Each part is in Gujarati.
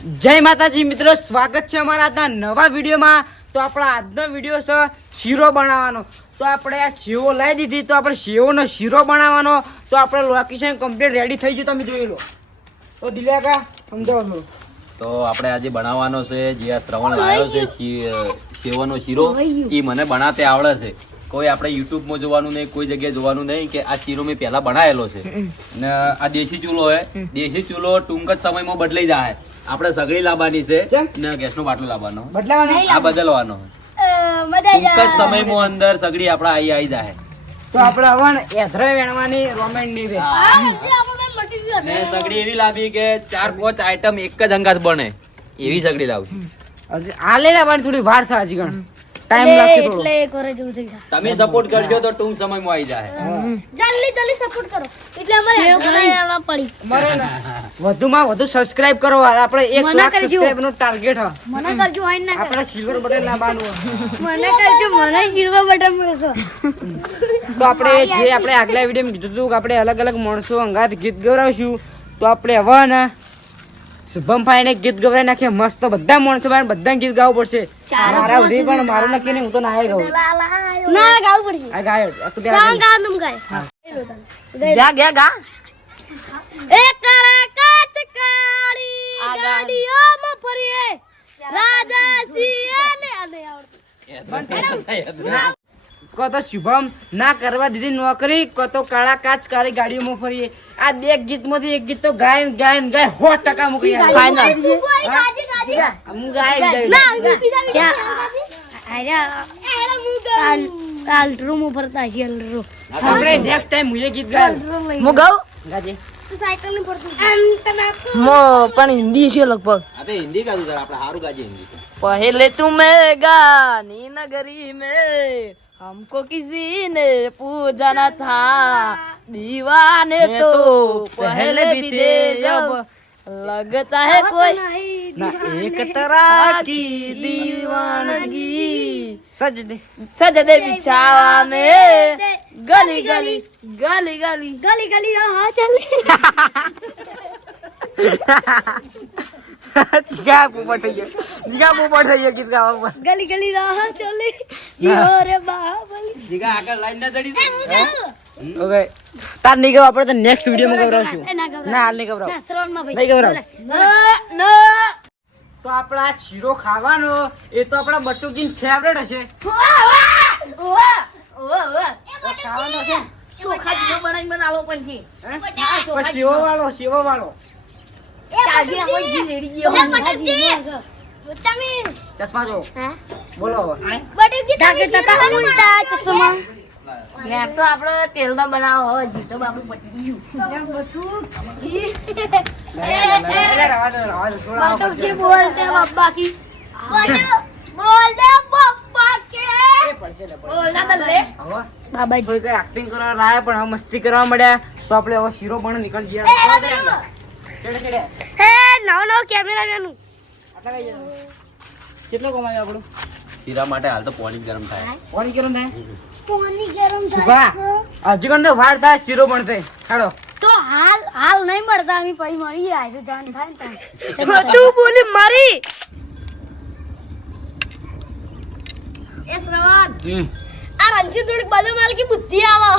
જય માતાજી મિત્રો સ્વાગત છે અમારા આજના નવા વિડીયોમાં. તો આપણા આજનો વીડિયો છે શીરો બનાવવાનો. તો આપણે આ શેવો લાવી દીધી તો આપણે શેવોનો શીરો બનાવવાનો. તો આપણે લોકેશન કમ્પ્લીટ રેડી થઈ ગયું તમે જોઈ લો. તો દિલ્યાકા સમજાવો તો આપણે આજે બનાવવાનો છે જે આ શ્રવણ લાવ્યો છે શેવોનો શીરો એ મને બનાવતે આવડે છે. કોઈ આપણે યુટ્યુબમાં જોવાનું નહીં કોઈ જગ્યાએ જોવાનું નહીં કે આ શીરો મેં પહેલાં બનાવેલો છે. ને આ દેશી ચૂલો હે. દેશી ચૂલો ટૂંક જ સમયમાં બદલાઈ જાય. આપણે સગડી લાવવાની છે? ને ગેસનો બાટલો લાવવાનો. આ બદલવાનો. ટૂંક જ સમયમાં અંદર સગડી આપડા આઈ આઈ જાય. તો આપણે હવે ને એધરે વેણવાની રોમેન્ટ નહીં રહે ને સગડી એવી લાવી કે ચાર પાંચ આઈટમ એક જ અંગાત બને. એવી સગડી લાવવી આ લઈ લાવવાની થોડી વાર છે હજી ગણ ટાઈમ લાગશે થોડો. તમે સપોર્ટ કરજો તો ટૂંક સમયમાં આવી જાય. જલ્દી જલ્દી સપોર્ટ કરો. એટલે અમારે પડી. અમારે વધુમાં વધુ સબસ્ક્રાઇબ કરો આપણે એક લાખ સબસ્ક્રાઇબનું ટાર્ગેટ હા. મને કરજો આઈ ના આપણે સિલ્વર બટન ના હ. મને કરજો મને સિલ્વર બટન મળશે તો. આપણે જે આપણે આગલા વિડીયોમાં કીધું હતું કે આપણે અલગ અલગ માણસો અંગાત ગીત ગવરાવશું તો આપણે હવે ને ભાઈ ને ગીત ગવડાવી નાખીએ મસ્ત બધા માણસો ભાઈ બધા ગીત ગાવું પડશે. મારા ઉધી પણ મારું નક્કી નહીં હું તો ના ગાઉં ના ગાવું પડશે. આ ગાયો તો સોંગ ગા તુમ. ગાય ગા ગા. ગા એક કાળા કાચ કાળી ગાડીઓમાં ફરીએ. રાજા સિંહ ને અને આવડતું કો તો શુભમ ના કરવા દીધી નોકરી કો તો કાળા કાચ કાળી ગાડીઓમાં ફરીએ. આ બે ગીતમાંથી એક ગીત તો ગાયન ગાયન ગાય સો ટકા મૂકી હું? ગાય રૂમ આપણે નેક્સ્ટ ટાઈમ હું ગીત ગાઉં હું ગાઉં? ગાજે. મો પણ હિન્દી છે લગભગ. હિન્દી હિન્દી પહેલે તું મેં ગાની નગરી મેં हमको किसी ने पूजा न था। दीवाने तो, तो पहले भी थे जब लगता है कोई ना एक तरह की दीवानगी। सजदे। सजदे बिछावा में। गली गली गली गली गली। गली रहा चले। જીગા પોપટ થઈ ગયો. જીગા પોપટ થઈ ગયો ગીત ગાવા ગલી ગલી રાહ ચલે. જીઓ રે બાબલી જીગા આગળ લાઈન ના ચડી ઓકે તાર નહીં ગયો આપણે તો નેક્સ્ટ વિડીયોમાં માં ગવરાવશું. ના હાલ નહીં ગવરાવ. ના ભાઈ. નહીં ગવરાવ. न તો આપણા શીરો ખાવાનો એ તો આપણા બટુકીન ફેવરેટ હશે. ખાવાનો છે. ચોખા બનાવીને બનાવો પણ છે શેવો વાળો શિવો વાળો. આજે આપણે જી રેડી જેવો એ તમે ચશ્મા જો. હા? બોલો હવે. તમે તતા ઉલટા ચશ્મા. યાર તો આપણે બનાવો પટી ગયું. દો કી. બોલ દે કે. બાબાજી. કોઈ કઈ એક્ટિંગ કરવા લાયા પણ મસ્તી કરવા મળ્યા તો આપણે હવે શીરો પણ નીકળી ગયા. હે નવો નવો કેમેરા લેનું આટલા વાગી જશે. કેટલો કમાયો આપણું? શીરા માટે હાલ તો પાણી ગરમ થાય. કોની કેરો થાય? પાણી ગરમ સુભા હજી કોણ તો વાર થાય શીરો પણ થાય. ખાડો. તો હાલ હાલ નહીં મળતા અમે પછી મળી તો જાણ થાય ને તું બોલી મારી. એ શ્રવણ આ રણજી થોડીક બાજુ માલકી બુદ્ધિ આવે.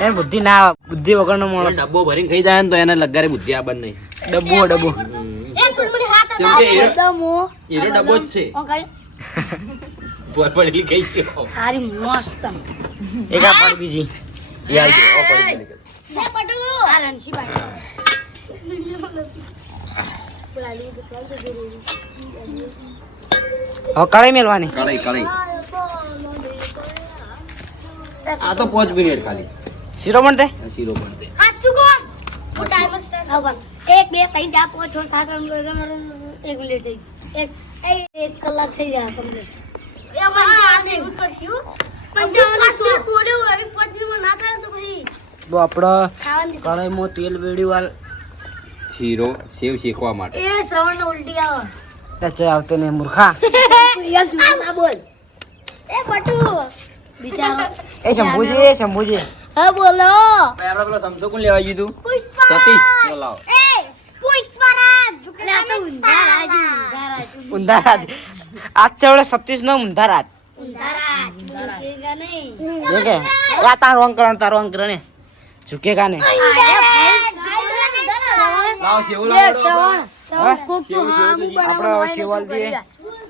એ બુદ્ધિ ના બુદ્ધિ વગરનો માણસ. ડબ્બો ભરીને ખાઈ જાય ને તો એને લગારે બુદ્ધિ આ નહીં ડબ્બો ડબ્બો. કેમ કે એ- બદામ હો. એનો ડબ્બો જ છે. ઓ કઈ? ભોય પડેલી ખાઈ ગયો. સારી મસ્ત. એક આ પાડી બીજી. એ હાલ જો, પડી. પટુ. આ હવે કળાઈ કઢાઈ આ તો પાંચ મિનિટ ખાલી. શીરો પણ થાય આ શીરો પણ તે સાચું કોણ હું ટાઈમ સ્ટાર્ટ એક બે ત્રણ ચાર પાંચ છ સાત આઠ નવ દસ અગિયાર એક મિનિટ થઈ એક એ- એક કલાક થઈ જાય કમ્પ્લીટ એ અમારે આ કરશું. બોલ્યો હવે ના થાય તો ભાઈ તો આપણે ખાવાની કળાઈમાં તેલ વેડ્યું વાળ શીરો સેવ શેકવા માટે. એ શ્રવણ ઉલટી આવે. ચાલ આવતે ને મૂર્ખા. ના બોલ. એ પટુ બિચારો એ શંભુજી શંભુજી. હા બોલો. આપણે પેલો સમસો કોણ લેવા ગયું તું? પુષ્પા સતીશ બોલાવો. લાવો એ આજ તેવડે સતીશ નો ઊંધારાજ. ઉંધારા ઝુકેગા નહીં. જે કે? આ તારો અંક તારો અંક ને. ઝુકેગા ને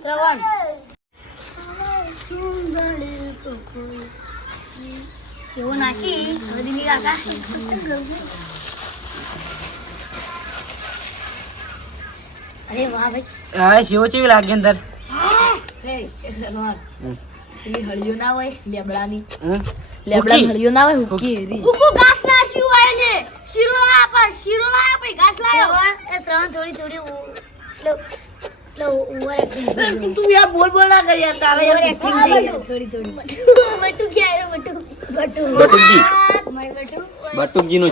શ્રવણ. શિવ નાસી હળદીની કાકા અરે વાહ ભાઈ હા શિવો ચેવી લાગે અંદર હળીઓ ના હોય લેબડાની ની લેબડા હુકી? ના હોય હુકી હુકુ ઘાસ ના શિવાય ને શીરો શીરો લાયા પછી ઘાસ લાયો એ શ્રવણ થોડી થોડી ઉ- લો લો ઓવર એક્ટિંગ તું યાર બોલ બોલ ના કરી યાર તારે એક્ટિંગ થોડી થોડી. બટુ. નો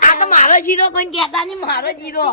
આ તો મારો જીરો કોઈ કહેતા નહીં મારો zero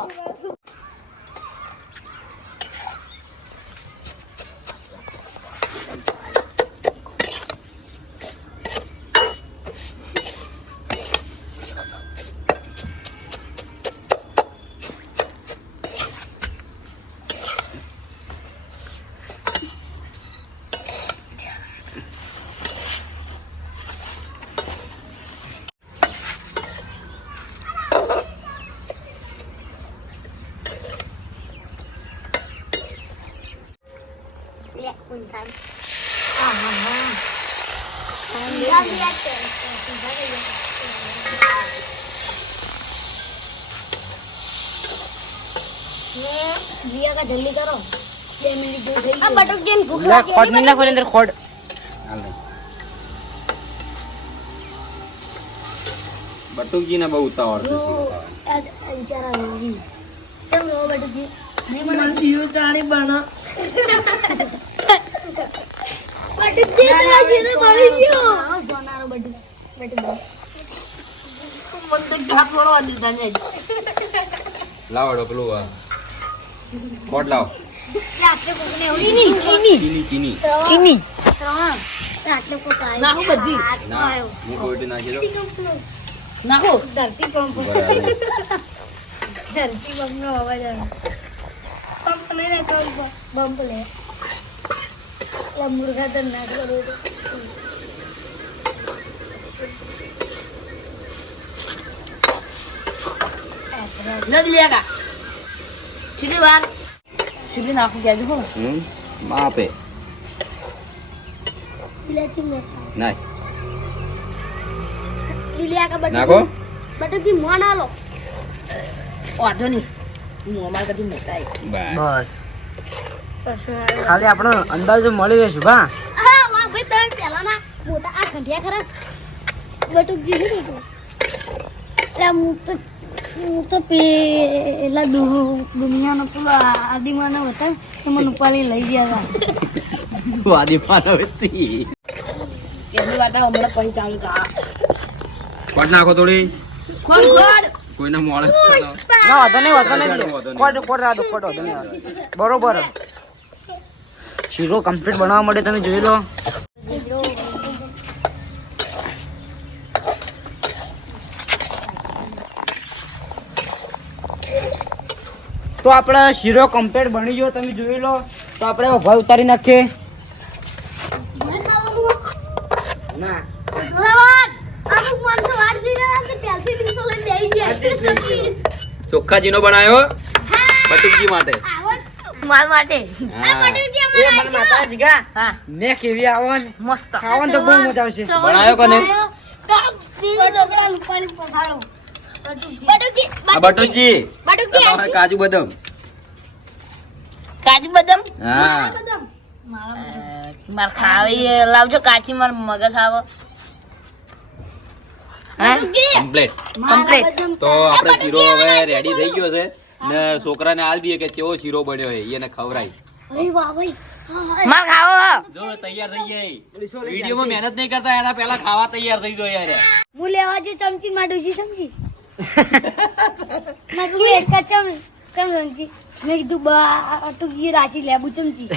puntal. Ajá, ajá. Riya કા જલ્દી કરો બે મિનિટ જેવું થઈ ગયું બટક જેમ બટુકજી ને બહુ ઉતાવળ બટુકજી? મને જીવ પ્રાણી બના. બટુકી તો આ જીને મળી ગયો સોનારો બટુક બટુક મને તો ઘા થોડો દીધા ને લાવો હેડો પેલું આ. ખોટ લાવો આટલે કોકને ચીની ચીની ચીની ચીની ચીની ત્રણ આટલે કોક આવ્યો નાખો બધી. ના આવ્યો હું કોઈ નાખી દઉં નાખો ધરતી પંપ બરાબર. ધરતી પંપ નો અવાજ આવે પંપ નહીં ને પંપ બમ્પ લે એટલે મુર્ગા તો. ના કરો નથી લેગા ચીલી વાર? ચીલી નાખો કહેજો હો? હમ માપે. ઇલાચી મેં નાખ. દિલિયા કા બટુ નાખો. બટુ કી આલો. હું અમારા મોટા બસ. ખાલી આપણો અંદાજો મળી જશે ભા. હા વાહ ભાઈ તમે પહેલાના મોટા આ ખંડિયા ખરા. બટુકજી શું હતું. એટલે હું તો હું તો પેલા દુનિયાનો પેલો આદિમાનો હતા એ મને ઉપાડી લઈ ગયા હતા. વાત આવે હમણાં પછી ચાલુ થા. ખોટ નાખો થોડી. ખોડ ખોડ કોઈને મોડે ના વાંધો નહીં વાંધો વાંધો નહીં. નહીં. ખોટ ખોટ રાખ દો ખોટ વાંધો નહીં વાંધો નહીં. બરોબર. શીરો કમ્પ્લીટ બનાવવા માટે તમે જોઈ લો. તો આપણે શીરો કમ્પ્લીટ બની ગયો તમે જોઈ લો. તો આપણે ઊભા ઉતારી નાખીએ. ના. અમુક માણસો વાટ જોઈ રહ્યા છે ત્યાંથી દિવસો લઈને બેસી ગયા ચોખ્ખાજી નો બનાવ્યો બટુકજી માટે. માર માટે. એ મને માતા જીગા હા. મેં કેવી આવન મસ્ત. ખાવાનું તો બહુ મજા આવશે. બનાવ્યો કોને આ બટુકજી કાજુ બદામ. કાજુ બદામ? હા. માર ખાવી લાવજો કાચી માર મગજ આવો. હા? કમ્પ્લીટ કમ્પ્લીટ તો આપણે શીરો હવે રેડી થઈ ગયો છે. ને છોકરાને આલ દઈએ કે કેવો શીરો બન્યો હે એને ખવરાય અરે વાહ ભાઈ. હા, હા. માર ખાવો જો તૈયાર થઈ જાય વિડીયોમાં મહેનત નહીં કરતા એના પહેલા ખાવા તૈયાર થઈ જાય યાર. હું લેવા જો ચમચી માં ડોસી સમજી? મેં કીધું એક ચમ કેમ સમજી? મેં કીધું બા ટૂંકી રાશી લેબુ ચમચી.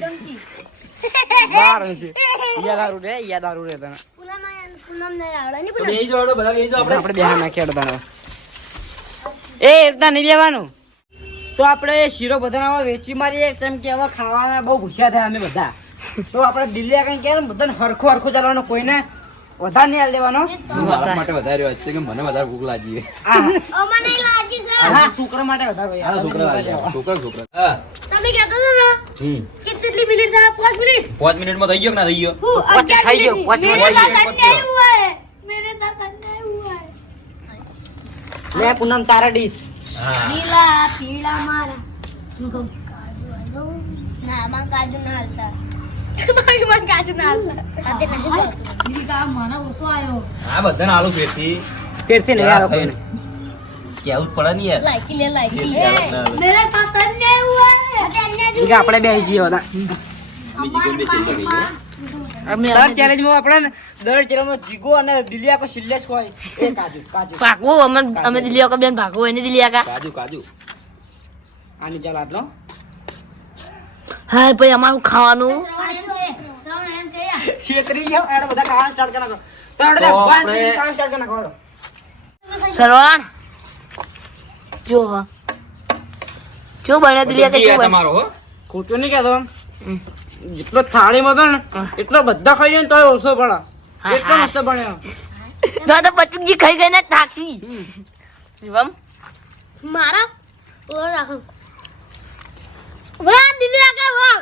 ચમચી. બાર છે. યાદ હારું રે યાદ હારું રે તને. પુલામાં પુલામ ને આવડે ને બધા બેહી જો આપણે આપણે. બેહા નાખી હેડો તને એ એકદા નહીં બેવાનું તો આપણે શીરો બધાને હવે વેચી મારીએ કેમ કે હવે ખાવાના બહુ ભૂખ્યા થયા અમે બધા. તો આપણે દિલ્હી કઈ કે બધાને હરખો હરખો ચાલવાનો કોઈને વધારે નહીં હાલ દેવાનો. મારા માટે વધારે વાત છે કે મને વધારે ભૂખ લાગી છે. આ અમને લાગી છે. હા છોકરા માટે વધારે છોકરા. છોકરા છોકરા. તમે કહેતો હતો ને કે કેટલી મિનિટ થાય પાંચ મિનિટ પાંચ મિનિટમાં થઈ ગયો કે ના થઈ ગયો? હું પાંચ થઈ ગયો, પાંચ मेरे લે પૂનમ તારે ડીશ. પીલા પીલા મારા. નામાં કાજુ ના હાલતા. આપડે બે જઈએ બધા. હા ભાઈ અમારું ખાવાનું. છેતરી ગયો એને જો બને દિલિયા કે તમારો ખોટું નહીં કહેતો. જેટલો થાળીમાં હતો ને એટલો બધા ખાઈ જાય ને તોય ઓછો પડે. એટલો મસ્ત બન્યો તો તો પચુકજી ખાઈ ગઈ ને થાકી. શિવમ મારા? ઓર રાખો. વાહ દિલ્હી આકા વાહ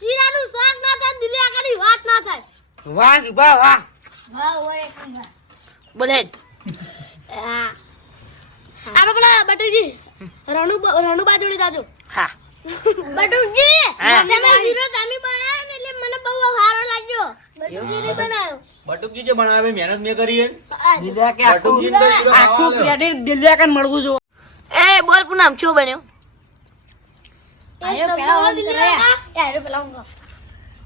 શીરાનું શાક ના થાય દિલ્હી આકાની વાત ના થાય. વાહ વાહ વાહ. વાહ ઓરે બોલે. આપણે પેલા બટુજી રણુ રણુ બાજુડી દાદુ હા. બટુજી હા. તમે શીરો તમે બનાવ્યો ને એટલે મને બહુ સારો લાગ્યો બટુજી ને બનાવ્યો બટુકજી જે બનાવે મહેનત મેં કરી છે. કે આખું આખું ક્રેડિટ દિલિયા કાન મળવું જો એ બોલ પૂનમ શું બન્યો? આયો પેલા ઓન કરાયા એ આયો પેલા ઓન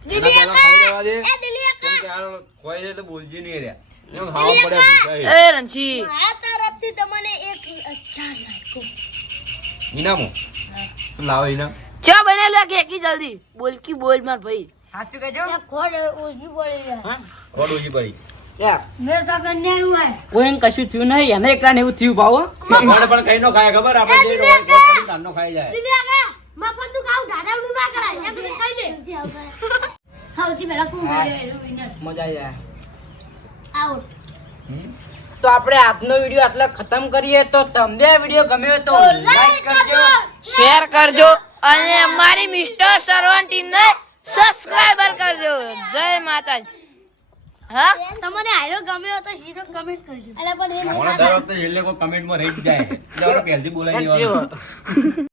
દિલ્હી પેલા ખાઈ લેવા દે. એ દિલ્હી કે આ ખોઈ એટલે બોલજી નહીં રહ્યા. એમ ખાવા પડે ભૂખાય. એ. રણછી મારા તરફથી તમને એક હજાર લાખો ઇનામો લાવો ઇનામ ચા બનેલો કે એકી જલ્દી? બોલ કી બોલ માર ભાઈ. સાચું કહેજો. ખોડ ઓછી પડી ખોટ ઓછી પડી. કશું થયું નહીં. એવું થયું ભાવ. પણ કઈ નો ખાય ખબર? આપણે ખાઈ જાય. મજા આવી. જાય તો આપણે આજનો વીડિયો આટલા ખતમ કરીએ તો તમને આ વીડિયો ગમ્યો તો લાઈક કરજો. શેર કરજો. અને અમારી મિસ્ટર સરવણ ટીમ ને સબસ્ક્રાઇબર કરજો. જય માતાજી. હા? તમને આયરો ગમ્યો તો શીરો કમેન્ટ કરજો. એટલે પણ એ કમેન્ટ દર વખતે છેલ્લે કોઈ કમેન્ટમાં રહી જાય. એટલે પહેલથી બોલાવી દેવાનું.